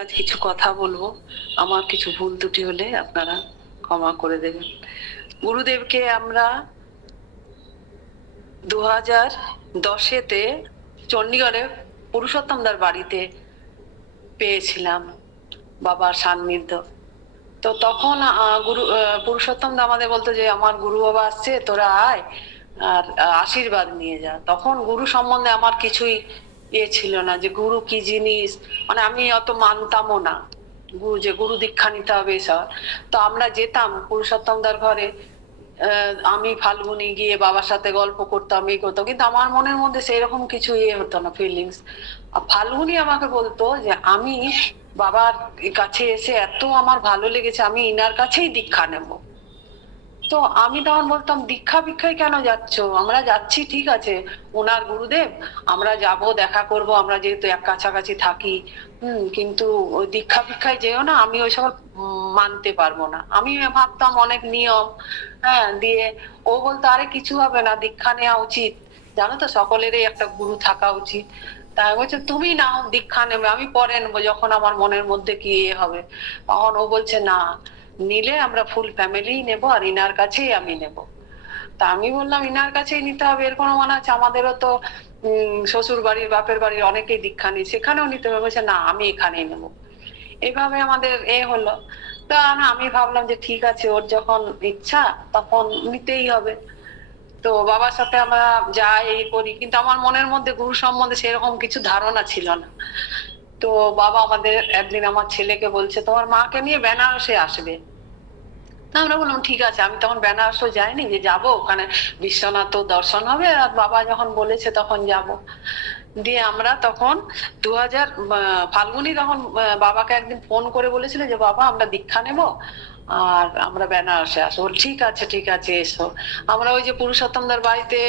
আজ কিছু কথা বলব। আমার কিছু ভুল ত্রুটি হলে আপনারা ক্ষমা করে দেবেন। গুরুদেবকে আমরা দু হাজার দশেতে চণ্ডীগড়ে পুরুষোত্তমদার বাড়িতে পেয়েছিলাম বাবার সান্নিধ্য। তো তখন গুরু পুরুষোত্তম দা আমাদের বলতো যে, আমার গুরু বাবা আসছে, তোরা আয়, আর আশীর্বাদ নিয়ে যা। তখন গুরু সম্বন্ধে আমার কিছুই ইয়ে ছিল না যে গুরু কি জিনিস? মানে আমি অত মানতামও না। গুরু যে গুরু দীক্ষা নিতে হবে এসব। তো আমরা যেতাম পুরুষোত্তম দার ঘরে আমি ফাল্গুনি গিয়ে বাবার সাথে গল্প করতাম এই করতাম। কিন্তু আমার মনের মধ্যে সেরকম কিছু ইয়ে হতো না ফিলিংস ফাল্গুনি আমাকে বলতো যে, আমি বাবার কাছে এসে এত আমার ভালো লেগেছে, আমি ইনার কাছেই দীক্ষা নেব। তো আমি তখন বলতাম দীক্ষা ভিক্ষায় কেন যাচ্ছ? আমরা যাচ্ছি ঠিক আছে। ওনার গুরুদেব আমরা যাব দেখা করব আমরা যেহেতু এক কাছাকাছি থাকি। হুম কিন্তু ওই দীক্ষা ভিক্ষায় যেও না আমি ওই উম, মানতে পারব না। আমি ভাবতাম অনেক নিয়ম হ্যাঁ দিয়ে ও বলতো আরে কিছু হবে না দীক্ষা নেওয়া উচিত। জানো তো সকলেরই একটা গুরু থাকা উচিত। তাই বলছে তুমি নাও দীক্ষা নেবে। আমি পরে নেব যখন আমার মনের মধ্যে কি ইয়ে হবে। তখন ও বলছে না। নিলে আমরা ফুল ফ্যামিলি নেব আর ইনার কাছেই আমি নেব। তা আমি বললাম, ইনার কাছেই নিতে হবে, এর কোনো মানে আছে? আমাদেরও তো শ্বশুর বাড়ির বাপের বাড়ির অনেকেই দীক্ষা নিই, সেখানেও নিতে হবে। বলছে, না, আমি এখানেই নেব। এভাবে আমাদের এ হলো। তা আমি ভাবলাম যে ঠিক আছে, ওর যখন ইচ্ছা, তখন নিতেই হবে। তো বাবার সাথে আমরা যাই, এই করি। কিন্তু আমার মনের মধ্যে গুরু সম্বন্ধে সেরকম কিছু ধারণা ছিল না। তো বাবা আমাদের একদিন আমার ছেলেকে বলছে, তোমার মাকে নিয়ে বেনারসে আসবে। আমরা বললাম, ঠিক আছে। আমি তখন বেনারসও যাইনি, যে যাব, ওখানে বিশ্বনাথ দর্শন হবে। আর বাবা যখন বলেছে তখন যাব। দিয়ে আমরা তখন দু হাজার ফাল্গুনি তখন বাবাকে একদিন ফোন করে বলেছিল যে, বাবা, আমরা দীক্ষা নেব আর আমরা বেনারসে আসব। ঠিক আছে ঠিক আছে, এসো। আমরা ওই যে পুরুষোত্তমদার বাড়িতে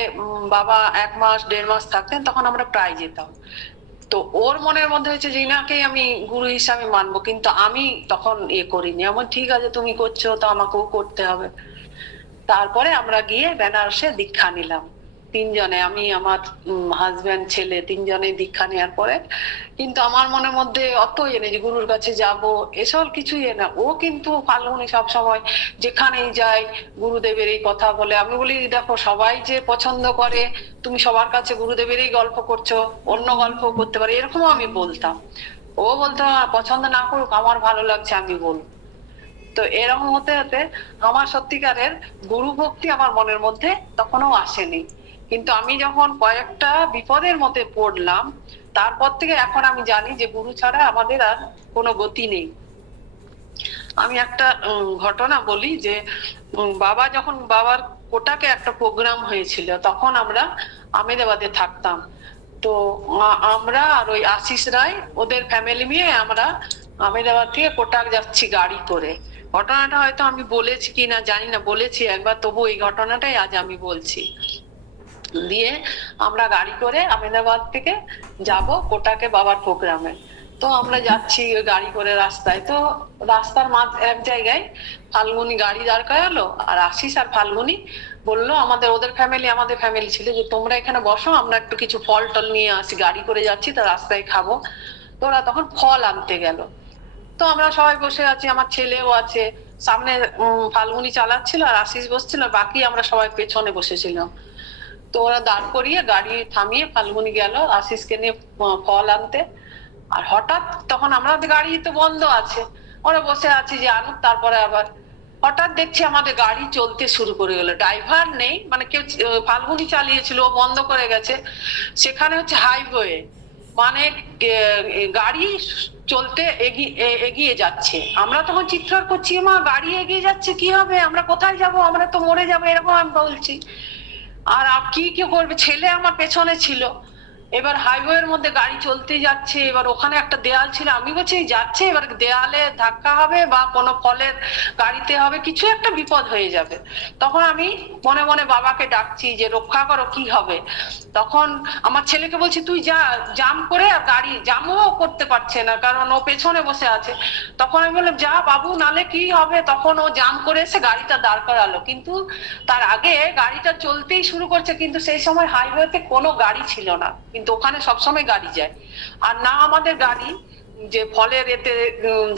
বাবা এক মাস, দেড় মাস থাকতেন, তখন আমরা প্রায় যেতাম। তো ওর মনের মধ্যে হয়েছে যে, ইনাকেই আমি গুরু হিসাবে মানবো। কিন্তু আমি তখন ইয়ে করিনি। আমার, ঠিক আছে, তুমি করছ, তো আমাকেও করতে হবে। তারপরে আমরা গিয়ে বেনারসে দীক্ষা নিলাম। তিনজনে আমি আমার হাজব্যান্ড ছেলে তিনজনে দীক্ষা নেওয়ার পরে কিন্তু আমার মনের মধ্যে অত ইয়ে নেই যে গুরুর কাছে যাব এসব কিছুই ইয়ে না। ও কিন্তু ফাল্গুনি সব সময় যেখানেই যায় গুরুদেবের এই কথা বলে। আমি বলি দেখো সবাই যে পছন্দ করে তুমি সবার কাছে গুরুদেবের এই গল্প করছ অন্য গল্প করতে পারে। এরকমও আমি বলতাম। ও বলতো "আহ, পছন্দ না করুক আমার ভালো লাগছে আমি বলব। তো এরকম হতে হতে আমার সত্যিকারের গুরু ভক্তি আমার মনের মধ্যে তখনও আসেনি। কিন্তু আমি যখন কয়েকটা বিপদের মধ্যে পড়লাম, তারপর থেকে এখন আমি জানি যে গুরু ছাড়া আমাদের আর কোনো গতি নেই। আমি একটা ঘটনা বলি যে বাবা যখন বাবার কোটাকে একটা প্রোগ্রাম হয়েছিল, তখন আমরা আমেদাবাদে থাকতাম। তো আমরা আর ওই আশিস রায়, ওদের ফ্যামিলি নিয়ে আমরা আমেদাবাদ থেকে কোটাক যাচ্ছি গাড়ি করে। ঘটনাটা হয়তো আমি বলেছি কি না জানি না, বলেছি একবার তবু এই ঘটনাটাই আজ আমি বলছি। দিয়ে আমরা গাড়ি করে আমেদাবাদ থেকে যাব কোটাকে বাবার প্রোগ্রামে। তো আমরা যাচ্ছি গাড়ি করে রাস্তায়। তো রাস্তার মাঝ এক জায়গায় ফাল্গুনি গাড়ি দাঁড় করালো আর আশিস আর ফাল্গুনি বলল, আমাদের ওদের ফ্যামিলি আমাদের ফ্যামিলি ছিল যে তোমরা এখানে বসো, আমরা একটু কিছু ফল টল নিয়ে আসি, গাড়ি করে যাচ্ছি, তো রাস্তায় খাব। তো ওরা তখন ফল আনতে গেল। তো আমরা সবাই বসে আছি, আমার ছেলেও আছে। সামনে ফাল্গুনি চালাচ্ছিল আর আশিস বসছিল, বাকি আমরা সবাই পেছনে বসেছিলাম। তো ওরা দাঁড় করিয়ে গাড়ি থামিয়ে ফাল্গুনি গেল, আশিসকে নিয়ে ফল আনতে। আর হঠাৎ তখন আমাদের গাড়ি তো বন্ধ আছে। ওরা বসে আছি যে আনুক, তারপরে আবার হঠাৎ দেখছি আমাদের গাড়ি চলতে শুরু করে গেলো। ড্রাইভার নেই মানে কেউ ফাল্গুনি চালিয়েছিল, ও বন্ধ করে গেছে। সেখানে হচ্ছে হাইওয়ে মানে গাড়ি চলতে এগিয়ে যাচ্ছে। আমরা তখন চিৎকার করছি, মা, গাড়ি এগিয়ে যাচ্ছে, কি হবে? আমরা কোথায় যাব? আমরা তো মরে যাব, এরকম আমি বলছি। আর কি কি করবে? ছেলে আমার পেছনে ছিল। এবার হাইওয়ের মধ্যে গাড়ি চলতে যাচ্ছে, এবার ওখানে একটা দেয়াল ছিল, আমি বলছি যাচ্ছে, এবার দেয়ালে ধাক্কা হবে বা কোনো ফলের গাড়িতে হবে, কিছু একটা বিপদ হয়ে যাবে। তখন আমি মনে মনে বাবাকে ডাকছি যে, রক্ষা করো, কি হবে? তখন আমার ছেলেকে বলছি, তুই যা, জাম করে আর গাড়ি, জামও করতে পারছে না, কারণ ও পেছনে বসে আছে। তখন আমি বললাম, যা বাবু, নালে কি হবে? তখন ও জাম করে এসে গাড়িটা দাঁড় করালো। কিন্তু তার আগে গাড়িটা চলতেই শুরু করছে, কিন্তু সেই সময় হাইওয়েতে কোনো গাড়ি ছিল না। কিন্তু ওখানে সবসময় গাড়ি যায়। আর না আমাদের গাড়ি যে ফলের এতে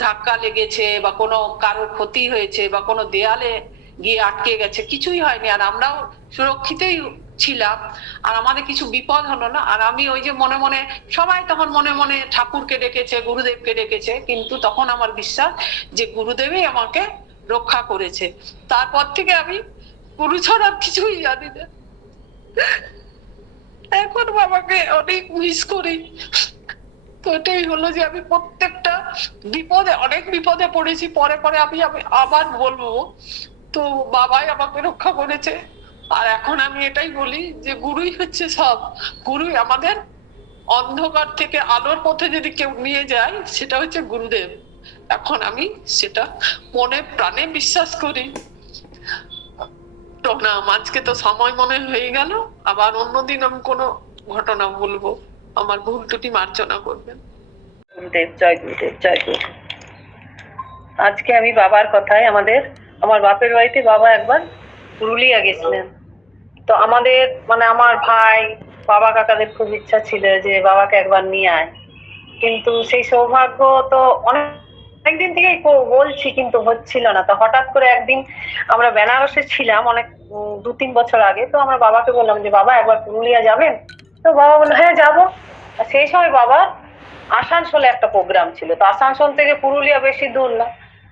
ধাক্কা লেগেছে বা কোনো কারোর ক্ষতি হয়েছে বা কোনো দেয়ালে গিয়ে আটকে গেছে, কিছুই হয়নি। আর আমরাও সুরক্ষিতই ছিলাম। আর আমাদের কিছু বিপদ হলো না। আর আমি ওই যে মনে মনে, সবাই তখন মনে মনে ঠাকুরকে ডেকেছে, গুরুদেবকে ডেকেছে, কিন্তু তখন আমার বিশ্বাস যে গুরুদেবই আমাকে রক্ষা করেছে। তারপর থেকে আমি গুরু কিছুই জানি না। এখন বাবাকে অনেক মিস করি। তো এটাই হলো যে আমি প্রত্যেকটা বিপদে, অনেক বিপদে পড়েছি, পরে পরে আমি আমি আবার বলব, তো বাবাই আমাকে রক্ষা করেছে। আর এখন আমি এটাই বলি যে গুরুই হচ্ছে সব। গুরুই আমাদের অন্ধকার থেকে আলোর পথে যদি কেউ নিয়ে যায়, সেটা হচ্ছে গুরুদেব। এখন আমি সেটা মনে প্রাণে বিশ্বাস করি। তো প্রণাম আজকে তো সময় মনে হয়ে গেল। আবার অন্যদিন আমি কোনো ঘটনা বলব। আমার ভুল ত্রুটি মার্জনা করবেন। গুরুদেব জয় গুরুদেব জয় গুরুদেব আজকে আমি বাবার কথায় আমাদের, আমার বাপের বাড়িতে বাবা একবার পুরুলিয়া গেছিলেন। তো আমাদের মানে আমার ভাই, বাবা কাকাদের খুব ইচ্ছা ছিল যে বাবাকে একবার নিয়ে আয়। কিন্তু সেই সৌভাগ্য তো অনেক, অনেকদিন থেকেই বলছি, কিন্তু হচ্ছিল না। তো হঠাৎ করে একদিন আমরা বেনারসে ছিলাম, অনেক দু তিন বছর আগে। তো আমরা বাবাকে বললাম যে, বাবা, একবার পুরুলিয়া যাবেন? তো বাবা বলল হ্যাঁ যাব। সেই সময় বাবার আসানসোলে একটা প্রোগ্রাম ছিল। তো আসানসোল থেকে পুরুলিয়া বেশি দূর না।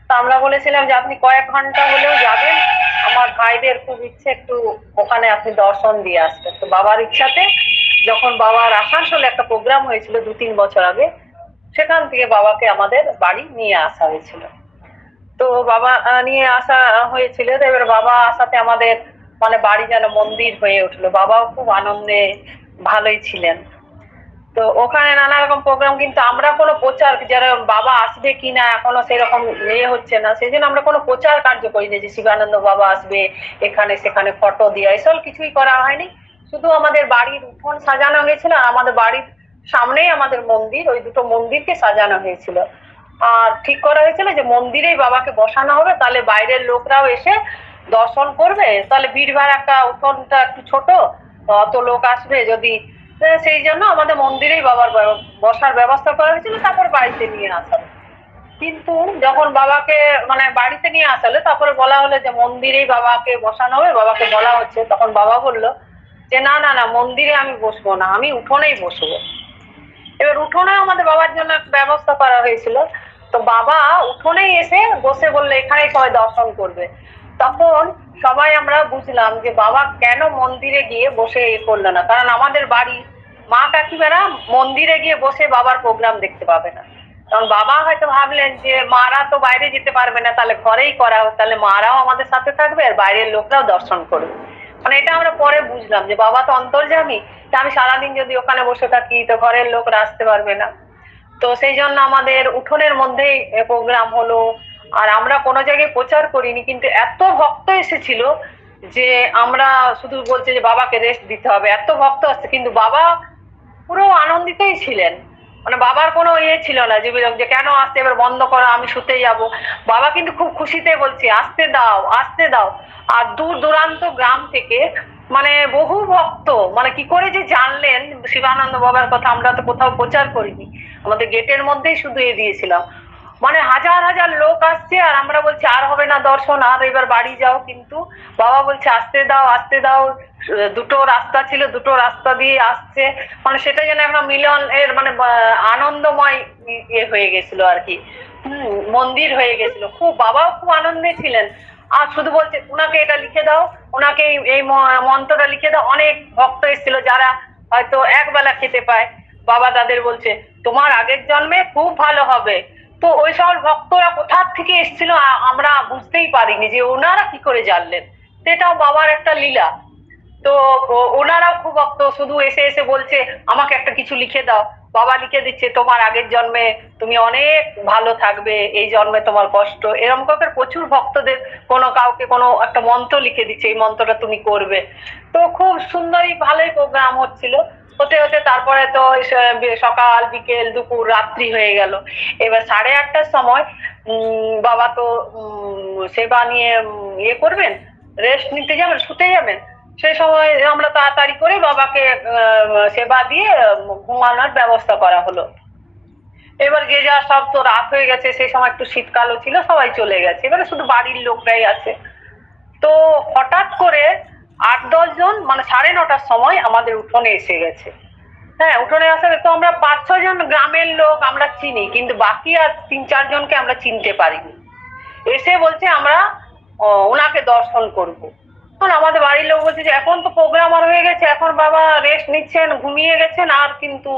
তো আমরা বলেছিলাম যে, আপনি কয়েক ঘণ্টা হলেও যাবেন। আমার ভাইদের খুব ইচ্ছে একটু ওখানে আপনি দর্শন দিয়ে আসবেন। তো বাবার ইচ্ছাতে যখন বাবার আসানসোলে একটা প্রোগ্রাম হয়েছিল দু তিন বছর আগে, সেখান থেকে বাবাকে আমাদের বাড়ি নিয়ে আসা হয়েছিল। তো বাবা নিয়ে আসা হয়েছিল। এবার বাবা আসাতে আমাদের মানে বাড়ি যেন মন্দির হয়ে উঠল। বাবাও খুব আনন্দে ভালোই ছিলেন। তো ওখানে নানা রকম প্রোগ্রাম কিন্তু আমরা কোনো প্রচার, যারা বাবা আসবে কিনা এখনও সেরকম ইয়ে হচ্ছে না। সেই জন্য আমরা কোনো প্রচার কার্য করিনি যে শিবানন্দ বাবা আসবে, এখানে সেখানে ফটো দেওয়া এসব কিছুই করা হয়নি। শুধু আমাদের বাড়ির উঠোন সাজানো হয়েছিল আর আমাদের বাড়ির সামনেই আমাদের মন্দির, ওই দুটো মন্দিরকে সাজানো হয়েছিল। আর ঠিক করা হয়েছিল যে মন্দিরেই বাবাকে বসানো হবে, তাহলে বাইরের লোকরাও এসে দর্শন করবে, তাহলে ভিড়ভাড় একটা উঠোনটা একটু ছোট, অত লোক আসবে যদি। সেই জন্য আমাদের মন্দিরেই বাবার বসার ব্যবস্থা করা হয়েছিল, তারপর বাড়িতে নিয়ে আসা। কিন্তু যখন বাবাকে মানে বাড়িতে নিয়ে আসালে তারপরে বলা হলো যে মন্দিরেই বাবাকে বসানো হবে, বাবাকে বলা হচ্ছে। তখন বাবা বলল যে না না না, মন্দিরে আমি বসবো না, আমি উঠোনেই বসবো। এবার উঠোনে আমাদের বাবার জন্য ব্যবস্থা করা হয়েছিল। তো বাবা উঠোনেই এসে বসে বললে, এখানেই সবাই দর্শন করবে। তখন সবাই আমরা বুঝলাম যে বাবা কেন মন্দিরে গিয়ে বসে এ করল না? কারণ আমাদের বাড়ি মা কাকিমারা মন্দিরে গিয়ে বসে বাবার প্রোগ্রাম দেখতে পাবে না। কারণ বাবা হয়তো ভাবলেন যে মারা তো বাইরে যেতে পারবে না, তাহলে ঘরেই করা তাহলে মারাও আমাদের সাথে থাকবে আর বাইরের লোকরাও দর্শন করবে। মানে এটা আমরা পরে বুঝলাম যে বাবা তো অন্তর্জামী তা আমি সারাদিন যদি ওখানে বসে থাকি তো ঘরের লোকরা আসতে পারবে না। তো সেই জন্য আমাদের উঠোনের মধ্যেই প্রোগ্রাম হলো। আর আমরা কোনো জায়গায় প্রচার করিনি, কিন্তু এত ভক্ত এসেছিল যে আমরা শুধু বলছে যে বাবাকে রেস্ট দিতে হবে। এত ভক্ত আসছে, কিন্তু বাবা পুরো আনন্দিতই ছিলেন। মানে বাবার কোনো ইয়ে ছিল না, যে যে কেন আসতে, এবার বন্ধ করো, আমি শুতে যাব। বাবা কিন্তু খুব খুশিতে বলছে, আসতে দাও আসতে দাও। আর দূর দূরান্ত গ্রাম থেকে মানে বহু ভক্ত মানে কি করে যে জানলেন, শিবানন্দ বাবার কথা আমরা তো কোথাও প্রচার করিনি। আমাদের গেটের মধ্যেই শুধু এ দিয়েছিলাম। মানে হাজার হাজার লোক আসছে আর আমরা বলছি, আর হবে না দর্শন, আর এবার বাড়ি যাও। কিন্তু বাবা বলছে, আসতে দাও আসতে দাও। দুটো রাস্তা ছিল, দুটো রাস্তা দিয়ে আসছে। মানে সেটা যেন একটা মিলন এর মানে আনন্দময় ইয়ে হয়ে গেছিল আর কি। হম, মন্দির হয়ে গেছিল। খুব, বাবাও খুব আনন্দে ছিলেন। আর শুধু বলছে ওনাকে এটা লিখে দাও ওনাকে এই- মন্ত্রটা লিখে দাও। অনেক ভক্ত এসেছিল যারা হয়তো একবেলা খেতে পায়। বাবা তাদের বলছে, তোমার আগের জন্মে খুব ভালো হবে। তো ওই সকল ভক্তরা কোথার থেকে এসেছিল আমরা বুঝতেই পারিনি যে ওনারা কি করে জানলেন। সেটাও বাবার একটা লীলা। তো ওনারাও খুব ভক্ত, শুধু এসে এসে বলছে, আমাকে একটা কিছু লিখে দাও। বাবা লিখে দিচ্ছে, তোমার আগের জন্মে তুমি অনেক ভালো থাকবে, এই জন্মে তোমার কষ্ট। এরকম করে প্রচুর ভক্তদের কোনো কাউকে কোনো একটা মন্ত্র লিখে দিচ্ছে, এই মন্ত্রটা তুমি করবে। তো খুব সুন্দরই ভালোই প্রোগ্রাম হচ্ছিল। হতে হতে তারপরে তো সকাল, বিকেল, দুপুর, রাত্রি হয়ে গেল। এবার সাড়ে আটটার সময় বাবা তো সেবা নিয়ে ইয়ে করবেন রেস্ট নিতে যাবেন, শুতে যাবেন। সেই সময় আমরা তাড়াতাড়ি করে বাবাকে সেবা দিয়ে, ঘুমানোর ব্যবস্থা করা হলো। এবার যে যা সব তো রাত হয়ে গেছে, সেই সময় একটু শীতকালও ছিল, সবাই চলে গেছে। এবারে শুধু বাড়ির লোকরাই আছে। তো হঠাৎ করে আট, দশ জন মানে সাড়ে নটার সময় আমাদের উঠোনে এসে গেছে। হ্যাঁ উঠোনে আসার তো আমরা পাঁচ, ছ জন গ্রামের লোক আমরা চিনি, কিন্তু বাকি আর তিন চারজনকে আমরা চিনতে পারিনি। এসে বলছে, আমরা ওনাকে দর্শন করব। তখন আমাদের বাড়ির লোক বলছে যে, এখন তো প্রোগ্রাম আর হয়ে গেছে, এখন বাবা রেস্ট নিচ্ছেন, ঘুমিয়ে গেছেন, আর কিন্তু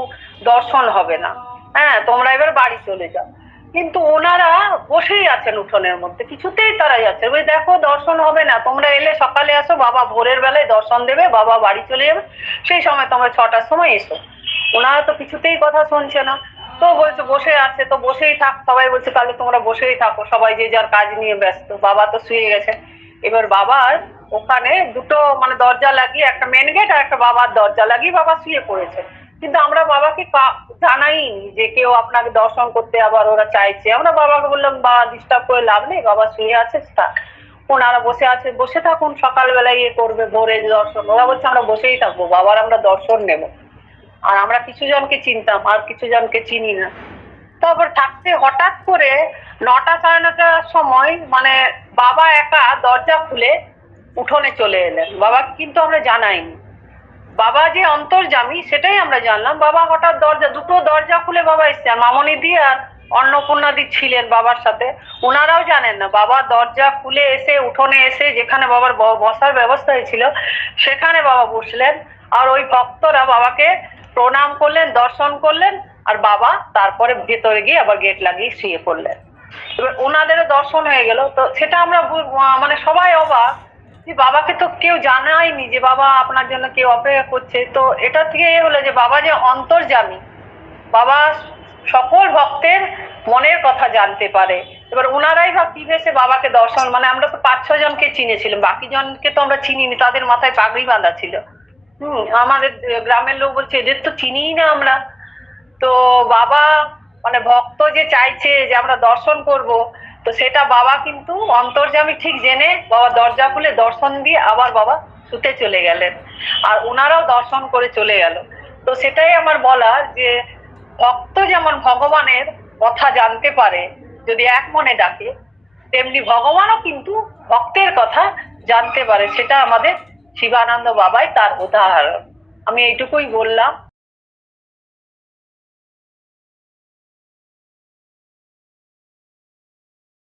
দর্শন হবে না। হ্যাঁ তোমরা এবার বাড়ি চলে যাও। কিন্তু ওনারা বসেই আছেন উঠোনের মধ্যে। কিছুতেই তারা যাচ্ছে ওই দেখো, দর্শন হবে না। তোমরা এলে সকালে আসো বাবা ভোরের বেলায় দর্শন দেবে, বাবা বাড়ি চলে যাবে। সেই সময় তোমরা ছটার সময় এসো। ওনারা তো কিছুতেই কথা শুনছে না। তো বলছে, বসে আছে। তো বসেই থাক, সবাই বলছে, তাহলে তোমরা বসেই থাকো। সবাই যে যার কাজ নিয়ে ব্যস্ত। বাবা তো শুয়ে গেছে। এবার বাবার ওখানে দুটো মানে দরজা লাগিয়ে, একটা মেন গেট আর একটা বাবার দরজা লাগিয়ে বাবা শুয়ে পড়েছে। কিন্তু আমরা বাবাকে জানাইনি যে কেউ আপনাকে দর্শন করতে আবার ওরা চাইছে। আমরা বাবাকে বললাম, বা ডিস্টার্ব করে লাভ নেই, বাবা শুয়ে আছে ওনারা বসে আছে, বসে থাকুন, সকালবেলা ইয়ে করবে, ভোরে দর্শন। ওরা বলছে, আমরা বসেই থাকব বাবার আমরা দর্শন নেব। আর আমরা কিছু জনকে চিনতাম, আর কিছু জনকে চিনি না। তারপর থাকতে হঠাৎ করে নটা সাড়ে নটার সময় মানে বাবা একা দরজা খুলে উঠোনে চলে এলেন। বাবা কিন্তু আমরা জানাইনি। বাবা যে অন্তর্জামী, সেটাই আমরা জানলাম। বাবা হঠাৎ দরজা, দুটো দরজা খুলে বাবা এসছে, আর মামনি দি আর অন্নপূর্ণা দি ছিলেন বাবার সাথে। ওনারাও জানেন না, বাবা দরজা খুলে এসে, উঠোনে এসে, যেখানে বাবার বসার ব্যবস্থা হয়েছিল সেখানে বাবা বসলেন। আর ওই ভক্তরা বাবাকে প্রণাম করলেন, দর্শন করলেন, আর বাবা তারপরে ভেতরে গিয়ে আবার গেট লাগিয়ে শুয়ে পড়লেন। এবার ওনাদেরও দর্শন হয়ে গেল। তো সেটা আমরা মানে সবাই অবাক যে বাবাকে তো কেউ জানায়নি যে বাবা আপনার জন্য কেউ অপেক্ষা করছে। তো এটা থেকে এ হলো যে বাবা যে অন্তর্জামী বাবা সকল ভক্তের মনের কথা জানতে পারে। এবার ওনারাই বা কি ভেসে বাবাকে দর্শন মানে আমরা তো পাঁচ ছ জনকে চিনেছিলাম, বাকি জনকে তো আমরা চিনিনি, তাদের মাথায় পাগড়ি বাঁধা ছিল। হুম, আমাদের গ্রামের লোক বলছে, এদের তো চিনিই না আমরা। তো বাবা মানে ভক্ত যে চাইছে যে আমরা দর্শন করব তো সেটা বাবা কিন্তু অন্তর্জামী ঠিক জেনে বাবা দরজা খুলে দর্শন দিয়ে আবার বাবা শুতে চলে গেলেন। আর ওনারাও দর্শন করে চলে গেল। তো সেটাই আমার বলা যে ভক্ত যেমন ভগবানের কথা জানতে পারে, যদি এক মনে ডাকে, তেমনি ভগবানও কিন্তু ভক্তের কথা জানতে পারে। সেটা আমাদের শিবানন্দ বাবাই তার উদাহরণ। আমি এইটুকুই বললাম।